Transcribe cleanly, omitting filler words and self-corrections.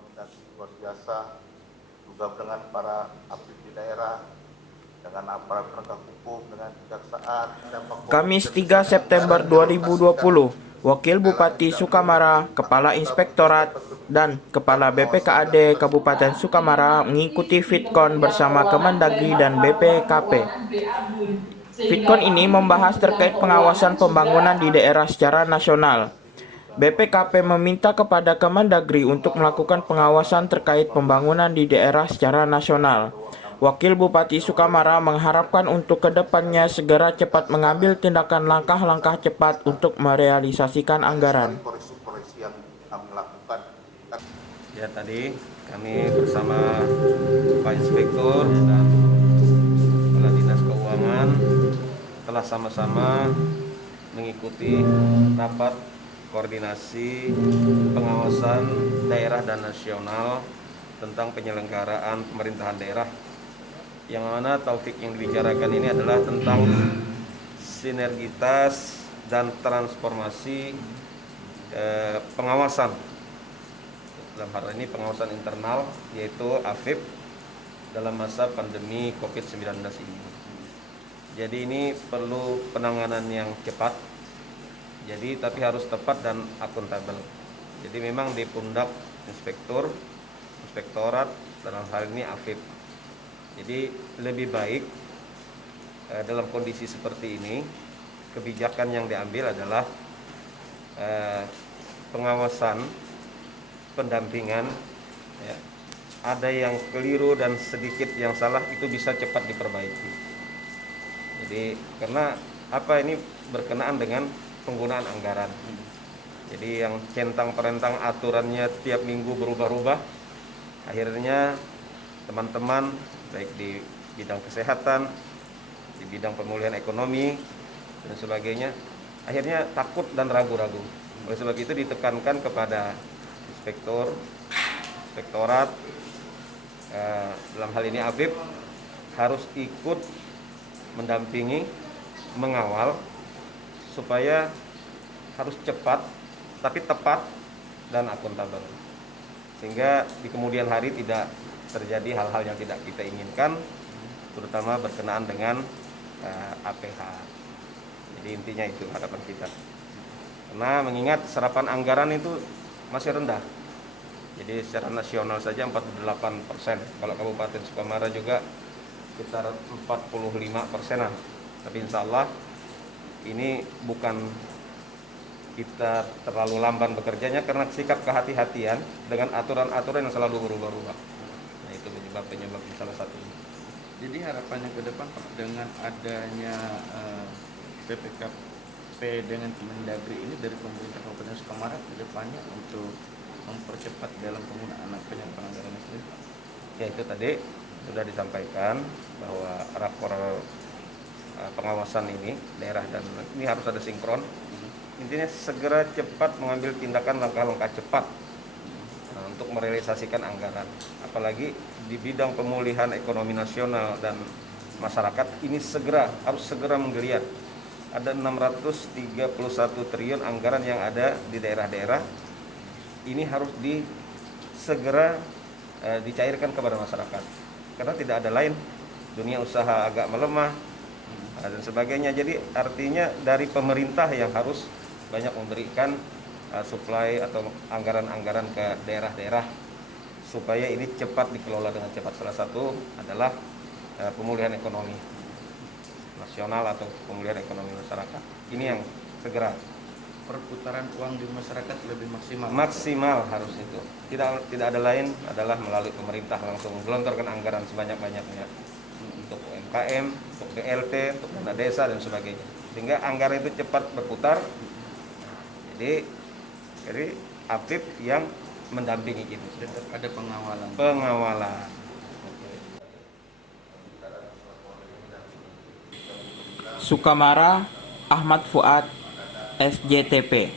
nominasi luar biasa juga dengan para aktif di daerah, dengan aparat penegak hukum, dengan kejaksaan. Kamis 3 September 2020, Wakil Bupati Sukamara, Kepala Inspektorat, dan Kepala BPKAD Kabupaten Sukamara mengikuti FitCon bersama Kemendagri dan BPKP. FitCon ini membahas terkait pengawasan pembangunan di daerah secara nasional. BPKP meminta kepada Kemendagri untuk melakukan pengawasan terkait pembangunan di daerah secara nasional. Wakil Bupati Sukamara mengharapkan untuk kedepannya segera cepat mengambil tindakan langkah-langkah cepat untuk merealisasikan anggaran. Ya, tadi kami bersama Pak Inspektur dan Kepala Dinas Keuangan telah sama-sama mengikuti rapat koordinasi pengawasan daerah dan nasional tentang penyelenggaraan pemerintahan daerah, yang mana topik yang dibicarakan ini adalah tentang sinergitas dan transformasi pengawasan. Dalam hal ini pengawasan internal, yaitu AFIP, dalam masa pandemi COVID-19 ini. Jadi ini perlu penanganan yang cepat, tapi harus tepat dan akuntabel. Jadi memang di pundak inspektorat, dalam hal ini AFIP. Jadi lebih baik dalam kondisi seperti ini, kebijakan yang diambil adalah pengawasan, pendampingan, ya. Ada yang keliru dan sedikit yang salah itu bisa cepat diperbaiki. Jadi karena ini berkenaan dengan penggunaan anggaran. Jadi yang centang perentang aturannya tiap minggu berubah-ubah, akhirnya teman-teman baik di bidang kesehatan, di bidang pemulihan ekonomi dan sebagainya, akhirnya takut dan ragu-ragu. Oleh sebab itu ditekankan kepada inspektorat, dalam hal ini AFIP, harus ikut mendampingi, mengawal, supaya harus cepat tapi tepat dan akuntabel, sehingga di kemudian hari tidak terjadi hal-hal yang tidak kita inginkan, terutama berkenaan dengan APH. Jadi intinya itu harapan kita, karena mengingat serapan anggaran itu masih rendah. Jadi secara nasional saja 48%, kalau Kabupaten Sukamara juga sekitar 45%-an. Tapi insya Allah ini bukan kita terlalu lamban bekerjanya, karena sikap kehati-hatian dengan aturan-aturan yang selalu berubah-ubah. Nah, itu penyebab salah satunya. Jadi harapannya ke depan Pak, dengan adanya BPKP dengan Kemendagri ini dari pemerintah Kabupaten Sukamara ke depannya untuk mempercepat dalam penggunaan anggaran sendiri. Ya, itu tadi sudah disampaikan bahwa rapor pengawasan ini daerah dan ini harus ada sinkron. Intinya segera cepat mengambil tindakan langkah-langkah cepat untuk merealisasikan anggaran. Apalagi di bidang pemulihan ekonomi nasional dan masyarakat ini harus segera menggeliat. Ada 631 triliun anggaran yang ada di daerah-daerah. Ini harus segera dicairkan kepada masyarakat. Karena tidak ada lain, dunia usaha agak melemah dan sebagainya. Jadi artinya dari pemerintah yang harus banyak memberikan suplai atau anggaran-anggaran ke daerah-daerah supaya ini cepat dikelola dengan cepat. Salah satu adalah pemulihan ekonomi nasional atau pemulihan ekonomi masyarakat. Ini yang segera. Perputaran uang di masyarakat lebih maksimal. Maksimal harus itu. Tidak ada lain, adalah melalui pemerintah langsung menggelontorkan anggaran sebanyak-banyaknya untuk UMKM, untuk BLT, untuk dana desa dan sebagainya. Sehingga anggaran itu cepat berputar. Jadi aktif yang mendampingi itu. Ada pengawalan. Sukamara, Ahmad Fuad, SJTP.